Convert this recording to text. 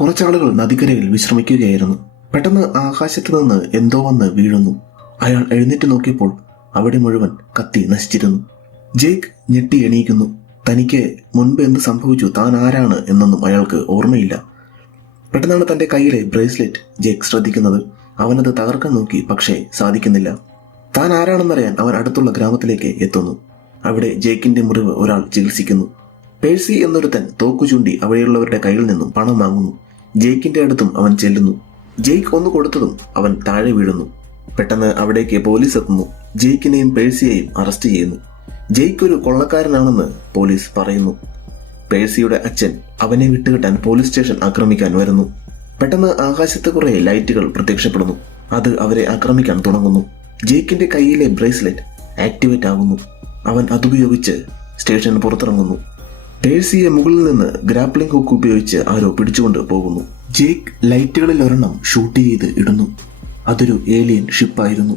കുറച്ചാളുകൾ നദിക്കരയിൽ വിശ്രമിക്കുകയായിരുന്നു. പെട്ടെന്ന് ആകാശത്ത് നിന്ന് എന്തോ വന്ന് വീഴുന്നു. അയാൾ എഴുന്നേറ്റ് നോക്കിയപ്പോൾ അവിടെ മുഴുവൻ കത്തി നശിച്ചിരുന്നു. ജേക്ക് ഞെട്ടി എണീക്കുന്നു. തനിക്ക് മുൻപ് എന്ത് സംഭവിച്ചു, താൻ ആരാണ് എന്നൊന്നും അയാൾക്ക് ഓർമ്മയില്ല. പെട്ടെന്നാണ് തന്റെ കയ്യിലെ ബ്രേസ്ലെറ്റ് ജേക്ക് ശ്രദ്ധിക്കുന്നത്. അവനത് തകർക്കാൻ നോക്കി, പക്ഷേ സാധിക്കുന്നില്ല. താൻ ആരാണെന്നറിയാൻ അവൻ അടുത്തുള്ള ഗ്രാമത്തിലേക്ക് എത്തുന്നു. അവിടെ ജേക്കിന്റെ മുറിവ് ഒരാൾ ചികിത്സിക്കുന്നു. പേഴ്സി എന്നൊരുത്തൻ തോക്കു ചൂണ്ടി അവിടെയുള്ളവരുടെ കയ്യിൽ നിന്നും പണം വാങ്ങുന്നു. ജേക്കിന്റെ അടുത്തും അവൻ ചെല്ലുന്നു. ജേക്ക് ഒന്ന് കൊടുത്തതും അവൻ താഴെ വീഴുന്നു. പെട്ടെന്ന് അവിടേക്ക് പോലീസ് എത്തുന്നു. ജേക്കിനെയും പേഴ്സിയെയും അറസ്റ്റ് ചെയ്യുന്നു. ജേക്ക് ഒരു കൊള്ളക്കാരനാണെന്ന് പോലീസ് പറയുന്നു. പേഴ്സിയുടെ അച്ഛൻ അവനെ വിട്ടുകിട്ടാൻ പോലീസ് സ്റ്റേഷൻ ആക്രമിക്കാൻ വരുന്നു. പെട്ടെന്ന് ആകാശത്ത് കുറെ ലൈറ്റുകൾ പ്രത്യക്ഷപ്പെടുന്നു. അത് അവരെ ആക്രമിക്കാൻ തുടങ്ങുന്നു. ജേക്കിന്റെ കയ്യിലെ ബ്രേസ്ലെറ്റ് ആക്ടിവേറ്റ് ആകുന്നു. അവൻ അതുപയോഗിച്ച് സ്റ്റേഷന് പുറത്തിറങ്ങുന്നു. പേഴ്സിയെ മുകളിൽ നിന്ന് ഗ്രാപ്ലിംഗ് ഹുക്ക് ഉപയോഗിച്ച് ആരോ പിടിച്ചുകൊണ്ട് പോകുന്നു. ജേക്ക് ലൈറ്റുകളിൽ ഒരെണ്ണം ഷൂട്ട് ചെയ്ത് ഇടുന്നു. അതൊരു ഏലിയൻ ഷിപ്പായിരുന്നു.